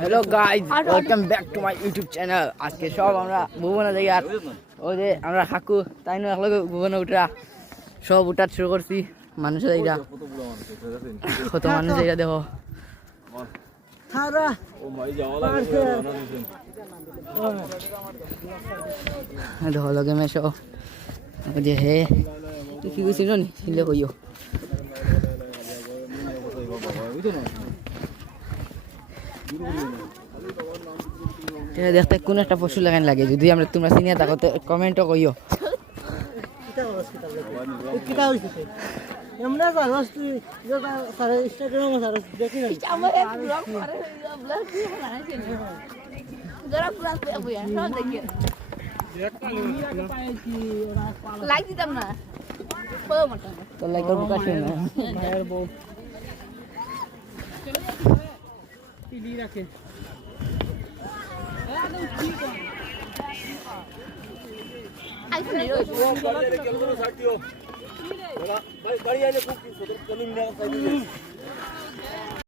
Hello guys, welcome back to my YouTube channel. আজকে সব আমরা ভুবনে যাই, আর ওই যে আমরা হাকু তাই না একলগে ভুবনে উঠা সব উঠার শুরু করছি। মানুষের এইটা কত মানুষ এইটা দেখো। দেখো লগে মেশো যে হে কি কইছিল নি সিলে কইও। দেখতে কোন একটা পশু লাগান লাগে, যদি আমরা তোমরা চিনিয়া থাকো কমেন্টও কইও। লাইক দিতাম না তো লাইক করবো কাছে না আইফোন